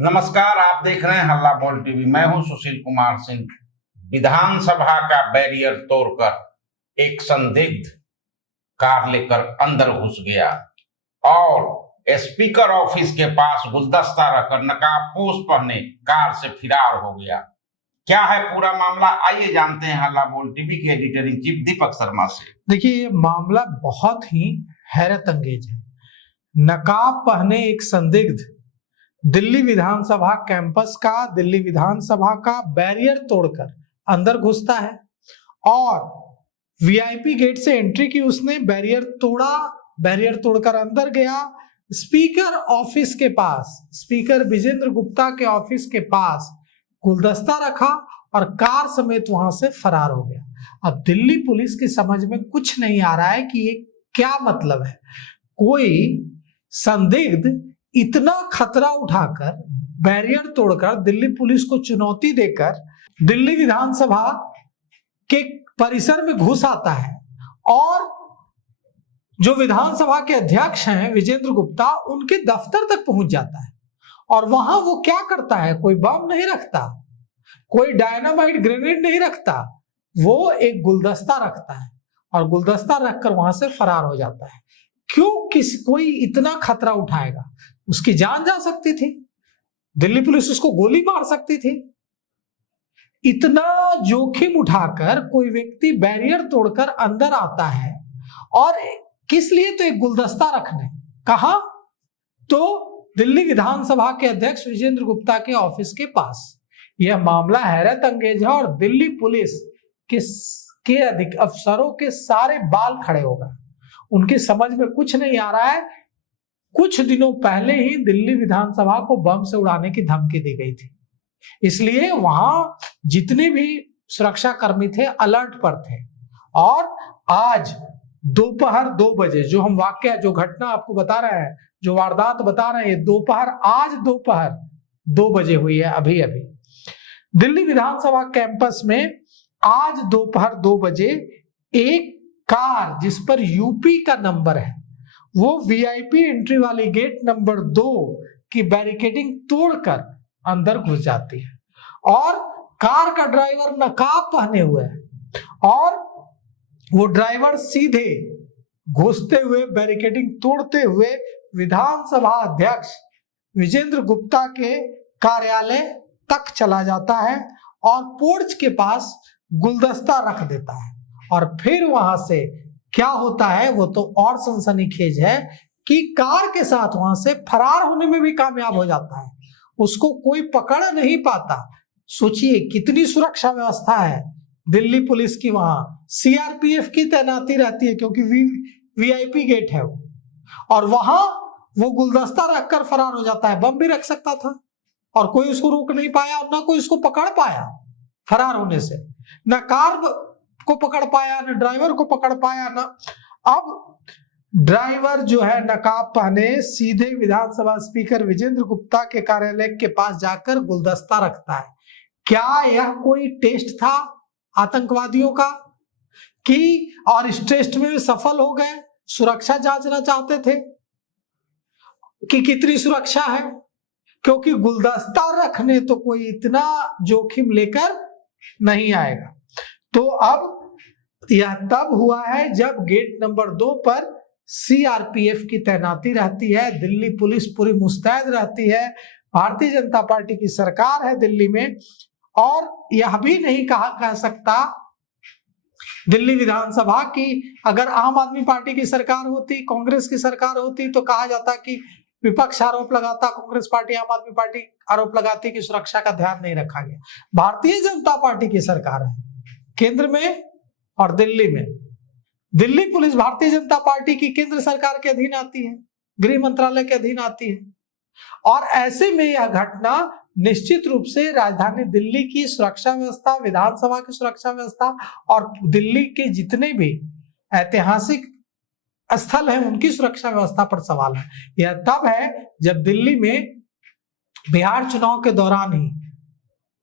नमस्कार, आप देख रहे हैं हल्ला बोल टीवी। मैं हूं सुशील कुमार सिंह। विधानसभा का बैरियर तोड़कर एक संदिग्ध कार लेकर अंदर घुस गया और स्पीकर ऑफिस के पास गुलदस्ता रखकर नकाबपोश पहने कार से फरार हो गया। क्या है पूरा मामला, आइए जानते हैं हल्ला बोल टीवी के editor in chief Deepak Sharma से। देखिए, ये मामला बहुत ही हैरत अंगेज है। नकाब पहने एक संदिग्ध दिल्ली विधानसभा कैंपस का, दिल्ली विधानसभा का बैरियर तोड़कर अंदर घुसता है और वीआईपी गेट से एंट्री की उसने, बैरियर तोड़ा, बैरियर तोड़कर अंदर गया, स्पीकर ऑफिस के पास, स्पीकर विजेंद्र गुप्ता के ऑफिस के पास गुलदस्ता रखा और कार समेत वहां से फरार हो गया। अब दिल्ली पुलिस की समझ में कुछ नहीं आ रहा है कि ये क्या मतलब है। कोई संदिग्ध इतना खतरा उठाकर, बैरियर तोड़कर, दिल्ली पुलिस को चुनौती देकर दिल्ली विधानसभा के परिसर में घुस आता है और जो विधानसभा के अध्यक्ष हैं विजेंद्र गुप्ता, उनके दफ्तर तक पहुंच जाता है। और वहां वो क्या करता है? कोई बम नहीं रखता, कोई डायनामाइट ग्रेनेड नहीं रखता, वो एक गुलदस्ता रखता है और गुलदस्ता रखकर वहां से फरार हो जाता है। क्यों कोई इतना खतरा उठाएगा? उसकी जान जा सकती थी, दिल्ली पुलिस उसको गोली मार सकती थी। इतना जोखिम उठाकर कोई व्यक्ति बैरियर तोड़कर अंदर आता है और किस लिए? तो एक गुलदस्ता रखने। कहा? तो दिल्ली विधानसभा के अध्यक्ष विजेंद्र गुप्ता के ऑफिस के पास। यह मामला हैरत अंगेज है और दिल्ली पुलिस के अधिक अफसरों के सारे बाल खड़े हो गए। उनकी समझ में कुछ नहीं आ रहा है। कुछ दिनों पहले ही दिल्ली विधानसभा को बम से उड़ाने की धमकी दी गई थी, इसलिए वहां जितने भी सुरक्षा कर्मी थे अलर्ट पर थे। और आज दोपहर 2 बजे जो हम वाकया, जो घटना आपको बता रहे हैं, जो वारदात बता रहे हैं, आज दोपहर 2 बजे हुई है। अभी अभी दिल्ली विधानसभा कैंपस में आज दोपहर 2 बजे एक कार जिस पर यूपी का नंबर है, वो वीआईपी एंट्री वाली गेट नंबर 2 की बैरिकेडिंग तोड़कर अंदर घुस जाती है और कार का ड्राइवर नकाब पहने हुए है और वो ड्राइवर सीधे घुसते हुए, बैरिकेडिंग तोड़ते हुए विधानसभा अध्यक्ष विजेंद्र गुप्ता के कार्यालय तक चला जाता है और पोर्च के पास गुलदस्ता रख देता है। और फिर वहां से क्या होता है वो तो और सनसनीखेज है कि कार के साथ वहां से फरार होने में भी कामयाब हो जाता है। उसको कोई पकड़ नहीं पाता। सोचिए कितनी सुरक्षा व्यवस्था है दिल्ली पुलिस की। वहां सीआरपीएफ की तैनाती रहती है क्योंकि वीआईपी गेट है वो, और वहां वो गुलदस्ता रखकर फरार हो जाता है। बम भी रख सकता था और कोई उसको रोक नहीं पाया और ना कोई उसको पकड़ पाया फरार होने से। न कार को पकड़ पाया, न ड्राइवर को पकड़ पाया, ना। अब ड्राइवर जो है नकाब पहने सीधे विधानसभा स्पीकर विजेंद्र गुप्ता के कार्यालय के पास जाकर गुलदस्ता रखता है। क्या यह कोई टेस्ट था आतंकवादियों का कि, और इस टेस्ट में सफल हो गए? सुरक्षा जांचना चाहते थे कि कितनी सुरक्षा है, क्योंकि गुलदस्ता रखने तो कोई इतना जोखिम लेकर नहीं आएगा। तो अब यह तब हुआ है जब गेट नंबर 2 पर सीआरपीएफ की तैनाती रहती है, दिल्ली पुलिस पूरी मुस्तैद रहती है, भारतीय जनता पार्टी की सरकार है दिल्ली में। और यह भी नहीं कह सकता दिल्ली विधानसभा की, अगर आम आदमी पार्टी की सरकार होती, कांग्रेस की सरकार होती, तो कहा जाता कि विपक्ष आरोप लगाता, कांग्रेस पार्टी, आम आदमी पार्टी आरोप लगाती कि सुरक्षा का ध्यान नहीं रखा गया। भारतीय जनता पार्टी की सरकार है केंद्र में और दिल्ली में। दिल्ली पुलिस भारतीय जनता पार्टी की केंद्र सरकार के अधीन आती है, गृह मंत्रालय के अधीन आती है। और ऐसे में यह घटना निश्चित रूप से राजधानी दिल्ली की सुरक्षा व्यवस्था, विधानसभा की सुरक्षा व्यवस्था और दिल्ली के जितने भी ऐतिहासिक स्थल हैं उनकी सुरक्षा व्यवस्था पर सवाल है। यह तब है जब दिल्ली में बिहार चुनाव के दौरान ही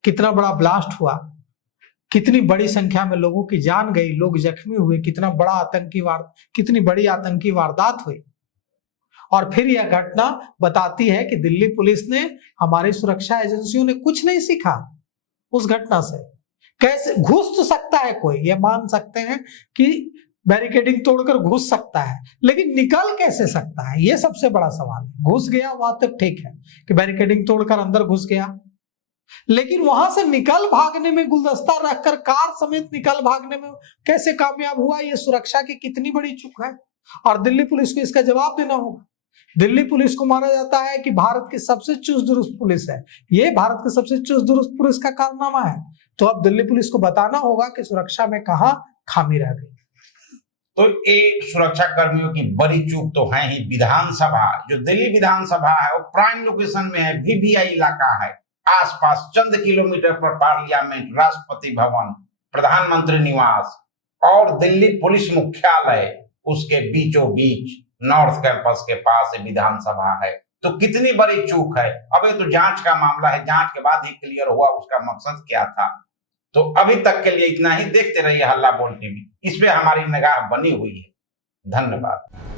कितना बड़ा ब्लास्ट हुआ, कितनी बड़ी संख्या में लोगों की जान गई, लोग जख्मी हुए, कितनी बड़ी आतंकी वारदात हुई। और फिर यह घटना बताती है कि दिल्ली पुलिस ने, हमारी सुरक्षा एजेंसियों ने कुछ नहीं सीखा उस घटना से। कैसे घुस तो सकता है कोई, ये मान सकते हैं कि बैरिकेडिंग तोड़कर घुस सकता है, लेकिन निकल कैसे सकता है, ये सबसे बड़ा सवाल है। घुस गया बात तो ठीक है कि बैरिकेडिंग तोड़कर अंदर घुस गया, लेकिन वहां से निकल भागने में, गुलदस्ता रखकर कार समेत निकल भागने में कैसे कामयाब हुआ? ये सुरक्षा की कितनी बड़ी चूक है, और दिल्ली पुलिस को इसका जवाब देना होगा। दिल्ली पुलिस को माना जाता है कि भारत की सबसे चुस्त दुरुस्त पुलिस है, ये भारत की सबसे चुस्त दुरुस्त पुलिस का कारनामा है। तो अब दिल्ली पुलिस को बताना होगा कि सुरक्षा में कहां खामी रह गई। तो एक सुरक्षा कर्मियों की बड़ी चूक तो है ही। विधानसभा, जो दिल्ली विधानसभा है, वो प्राइम लोकेशन में है, वीवीआई इलाका है। आसपास चंद किलोमीटर पर पार्लियामेंट, राष्ट्रपति भवन, प्रधानमंत्री निवास और दिल्ली पुलिस मुख्यालय, उसके बीचों बीच नॉर्थ कैंपस के पास विधानसभा है। तो कितनी बड़ी चूक है। अब ये तो जांच का मामला है, जांच के बाद ही क्लियर हुआ उसका मकसद क्या था। तो अभी तक के लिए इतना ही। देखते रहिए हल्ला बोल टीवी, इस पे हमारी निगाह बनी हुई है। धन्यवाद।